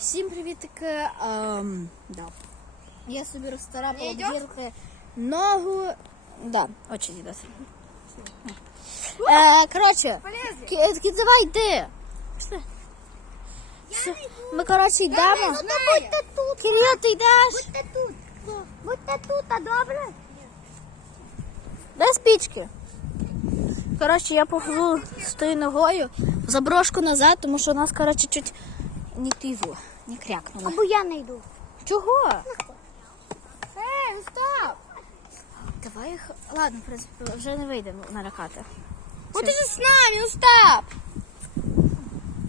Всім привітики. Ем, да. Я собі йдет? бірки ногу. Да, очень йде. Е, коротше, ки- ки- давай йди. Пішли. Все. Ми, коротше, йдемо. ну, будьте тут. Кирил, ти йдеш? Будьте тут. Будьте тут, а добре? Де спічки? Коротше, я походу з тою ногою заброшку назад, тому що у нас, коротше, чуть не тиво, не крякнуло. Або я не йду. Чого? Ей, ну стоп. Давай їх. Ладно, в принципі, вже не вийдемо налякати. Вот ты же с нами, ну стоп.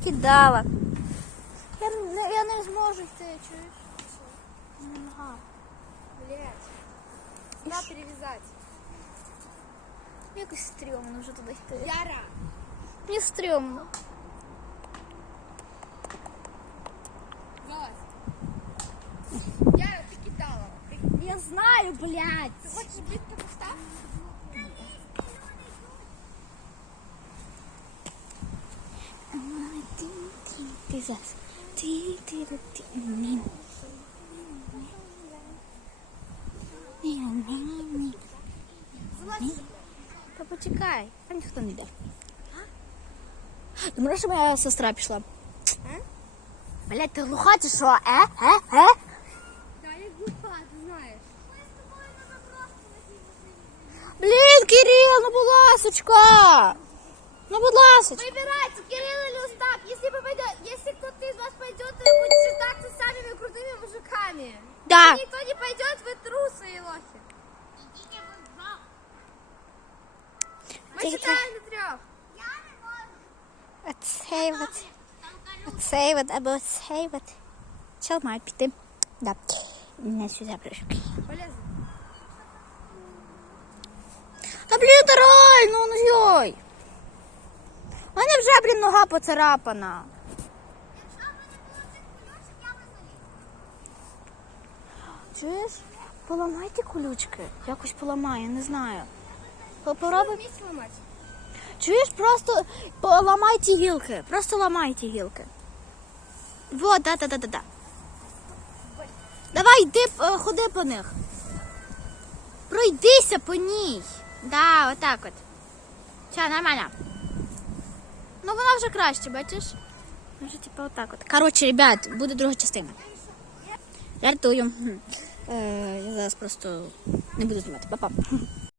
Кидала. Я, не- я не зможу йти, чуєш? Нога. Блять. Надо перевязать. Якось стрьомно вже туди йти. Яра. Мені стрьомно. знаю, блядь. Ты хочешь близко поставь? Ти зараз. Ти, ти, ти, ти. Ні. Ні, ні, ні. Залазь. Та почекай, там ніхто не йде. Думаєш, що моя сестра пішла? Блять, ти глуха чи що? Е? Е? Е? ну будь ласочка. Ну будь ласочка. Выбирайте, Кирилл или Устав. Если, вы пойдет, если кто-то из вас пойдет, то вы будете считаться самыми крутыми мужиками. Да. Если никто не пойдет, вы трусы и лохи. Мы Тихо. считаем до трех. Оцей от. Оцей от або оцей от. Чел має піти. Да. Не сюди прийшов. Полезно. Блін, ну ну йой. У мене вже, блін, нога поцарапана. Чуєш? Поламайте колючки. Якось поламай, я не знаю. Попробуй. Чуєш, просто поламай ті гілки. Просто ламай ті гілки. Вот, да, да, да, да, да. Давай, йди, е, ходи по них. Пройдися по ній. Да, отак от. Все, нормально. Ну вона вже краще, бачиш? Вже типу отак от. Коротше, ребят, буде друга частина. Жартую. Е, я зараз просто не буду знімати. Па-па.